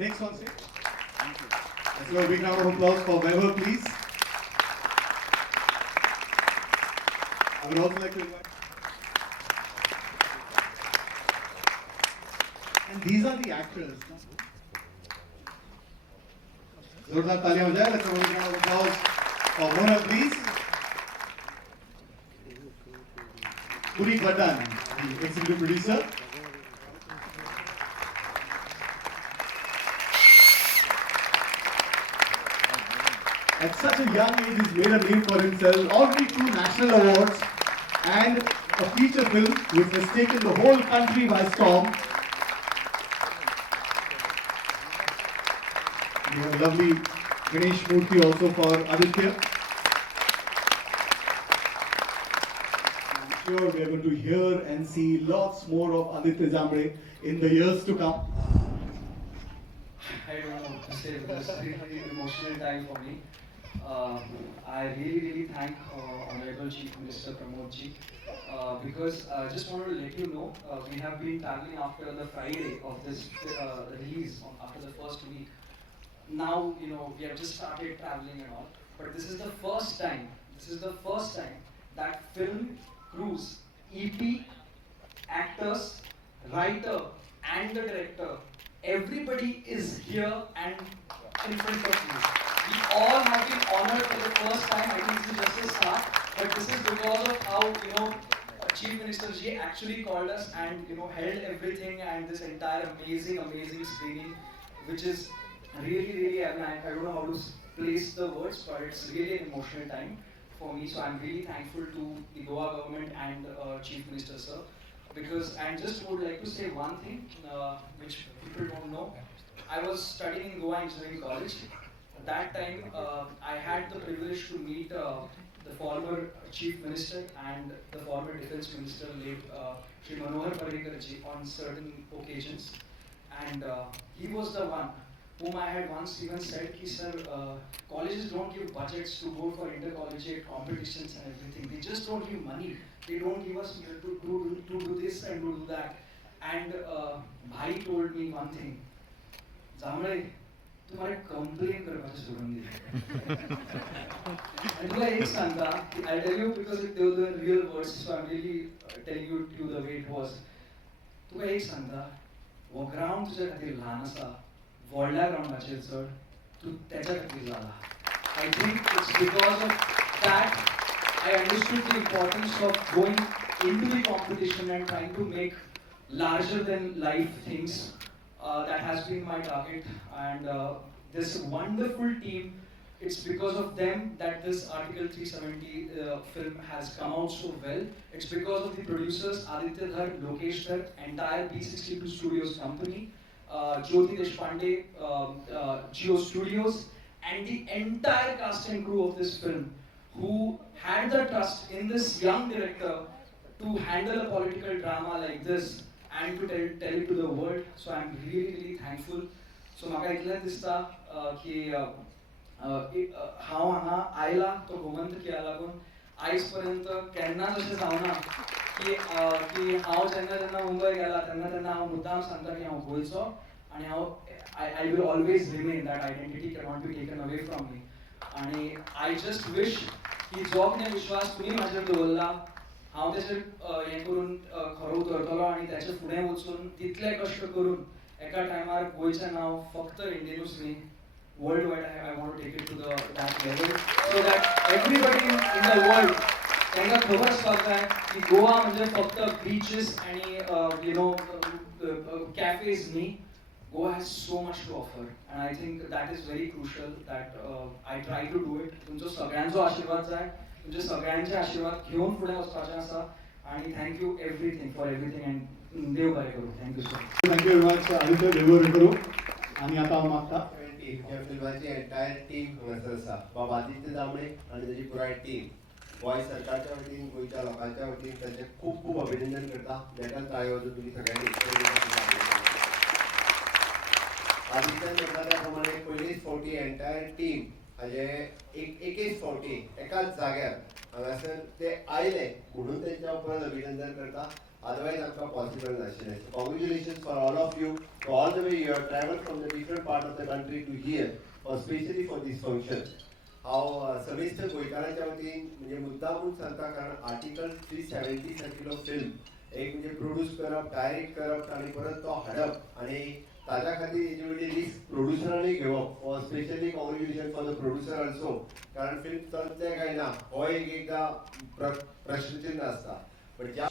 Next on stage. Let's give a big round of applause for Weber, please. I would also like to invite. And these are the actors. जोरदार तालियां हो जाए. Let's give a big round of applause for Mona, please. Puri Bhadan, the executive producer. At such a young age, he's made a name for himself. Already 2 national awards and a feature film which has taken the whole country by storm. We have a lovely Ganesh Murthy also for Aditya. I'm sure we are going to hear and see lots more of Aditya Jamre in the years to come. I don't know what to say because it's really emotional time for me. I really thank Honorable Chief Minister Pramod ji because I just wanted to let you know we have been traveling after the Friday of this release after the first week. Now we have just started traveling and all, but this is the first time. That film crews, EP, actors, writer, and the director, everybody is here and in front of you. We all have been honored for the first time. I think this is just a start, but this is because of how Chief Minister Ji actually called us and held everything and this entire amazing screening, which is really. I don't know how to place the words, but it's really an emotional time for me. So I'm really thankful to the Goa government and Chief Minister sir. Because and just would like to say one thing which people don't know. I was studying in Goa Engineering College. At that time, I had the privilege to meet the former Chief Minister and the former Defence Minister, late Shri Manohar Parrikar ji, on certain occasions. And he was the one whom I had once even said, ki, sir, colleges don't give budgets to go for intercollegiate competitions and everything. They just don't give money. They don't give us to do this and to do that. And Bhai told me one thing. Jamre, तुम्हारे complain करवाचे सोडून दिले. And तुला एक सांगता, I'll tell you because they were the real words, so I'm really telling you the way it was. तुला एक सांगता, वो ground तुझ्या खातीर ल्हान आसा, व्हडल्या ग्राउंडाचेर चड, तू त्याच्या खातीर जाला. I think it's because of that I understood the importance of going into the competition and trying to make larger than life things. That has been my target, and this wonderful team, it's because of them that this Article 370 film has come out so well. It's because of the producers Aditya Dhar, Lokesh Dhar, entire B62 Studios company, Jyoti Deshpande, Geo Studios, and the entire cast and crew of this film, who had the trust in this young director to handle a political drama like this and to tell it to the world. So I'm really thankful. So म्हाका इतलें दिसता की हांव हांगा आयला तो गोमंतकिया लागून आयज पर्यंत केन्नाच अशें जावना की हांव जेन्ना मुंबय गेला तेन्ना हांव मुद्दाम सांगता की हांव गोंयचो आनी I will always remain. That identity cannot be taken away from me. आणि I just wish की जो कितें विश्वास तुमी म्हाजेर दवरला हांव तेजेर हें करून खरो उतरतलो आनी तेचे फुडें वचून तितले कश्ट करून एका टायमार गोंयचें नांव फक्त इंडियनूच न्ही world wide I want to take it to that level so that everybody in the world तांकां खबर आसपाक जाय की गोवा म्हणजे फक्त बीचेस आनी cafes न्ही. Goa has so much to offer, and I think that is very crucial that I try to do it. तुमचो सगळ्यांचो आशीर्वाद जाय, तुमचे सगळ्यांचे आशीर्वाद घेवन फुडें वचपाचें आसा. आणि thank you everything for everything and देव बरें करूं. Thank you so much. Thank you very much Aditya. देव बरें करूं. आणि आता हांव मागता ह्या फिल्माची एंटायर टीम हांगासर आसा. बाबा आदित्य जांबळे आनी ताची पुराय टीम गोंय सरकारच्या वतीन गोंयच्या लोकांच्या वतीन ताचें खूब अभिनंदन करता. देठान ताळयो वाजोवन तुमी सगळ्यांनी आदित्यान म्हणटा त्या प्रमाणे पयलीच फावटी एंटायर टीम म्हणजे एकेच फावटी एकाच जाग्यार हांगासर ते आयले म्हणून त्यांच्या उपरांत अभिनंदन करता. Otherwise, आमकां पॉसिबल नाशिल्लें. So congratulations for all of you. So all the way you have travelled from the different part of the country to here, especially for this function. हांव समेस्तर गोंयकारांच्या वतीन म्हणजे मुद्दामून सांगता कारण आर्टिकल 370 सारकिलो फिल्म एक म्हणजे प्रोड्यूस करप, डायरेक्ट करप आनी परत तो हाडप आनी ताज्या खातीर हेजे वयली रिस्क प्रोड्युसरांनी घेवप. Specially congratulation for the producer also कारण फिल्म चलतलें काय ना हो एकदां प्रश्नचिन्ह आसता. बट ज्या